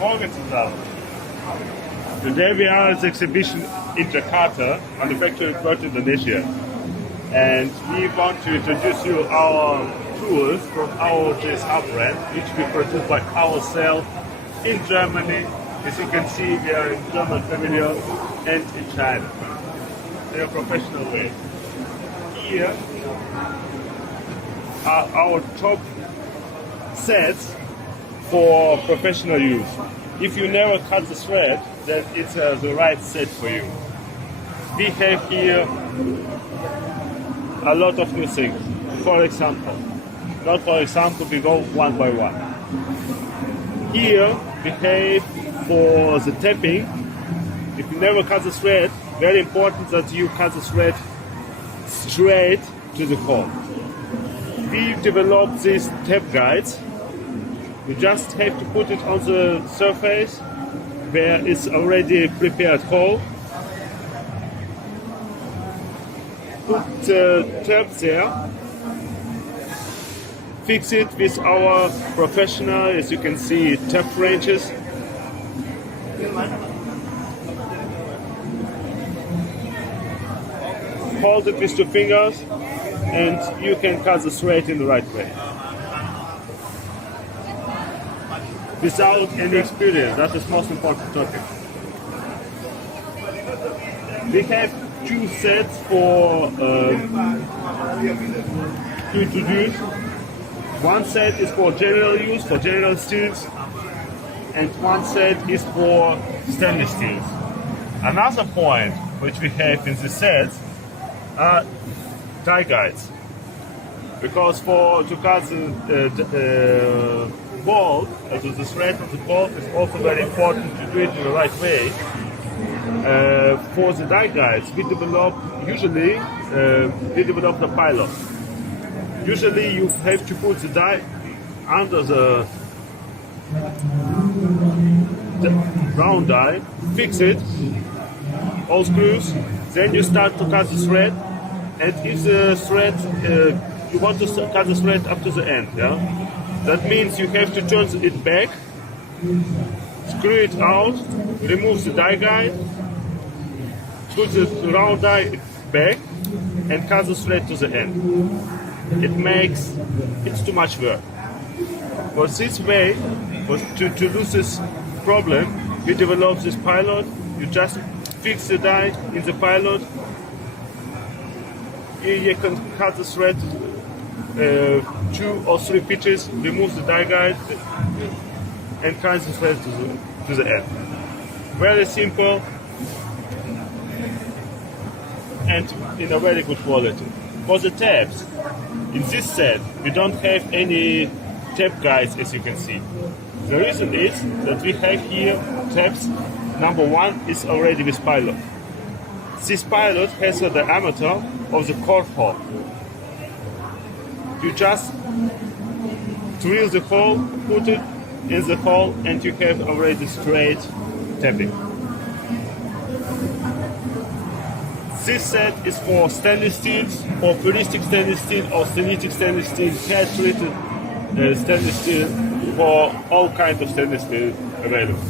Morgen zusammen. Today we are at the exhibition in Jakarta, Manufacturing World Indonesia. And we want to introduce you our tools from our GSR brand, which we produce by ourselves in Germany. As you can see, we are in German pavilion and in China in a professional way. Here are our top sets for professional use. If you never cut the thread, then it's the right set for you. We have here a lot of new things. For example, we go one by one. Here we have for the tapping. If you never cut the thread, very important that you cut the thread straight to the hole. We developed these tap guides. You just have to put it on the surface where it's already prepared hole. Put the tap there. Fix it with our professional, as you can see, tap wrenches. Hold it with 2 fingers and you can cut the thread in the right way. Without any experience, that is most important topic. We have 2 sets for to introduce. One set is for general use, for general steels, and one set is for stainless steels. Another point which we have in the sets are die guides, because to cut the bolt, also the thread of the bolt, is also very important to do it in the right way. For the die guides, we develop the pilot. Usually you have to put the die under the round die, fix it, all screws, then you start to cut the thread, and if the thread, you want to cut the thread up to the end, yeah? That means you have to turn it back, screw it out, remove the die guide, put the round die back, and cut the thread to the end. It's too much work. For this way, to lose this problem, we developed this pilot. You just fix the die in the pilot. You can cut the thread 2 or 3 pitches, remove the die guide, and cut the thread to the end. Very simple and in a very good quality. For the tabs, in this set we don't have any tab guides, as you can see. The reason is that we have here tabs. Number 1 is already with pilot. This pilot has a diameter of the core hole. You just drill the hole, put it in the hole, and you have already straight tapping. This set is for stainless steels, or ballistic stainless steel, or stainless steel, hair-treated stainless steel, for all kinds of stainless steel available.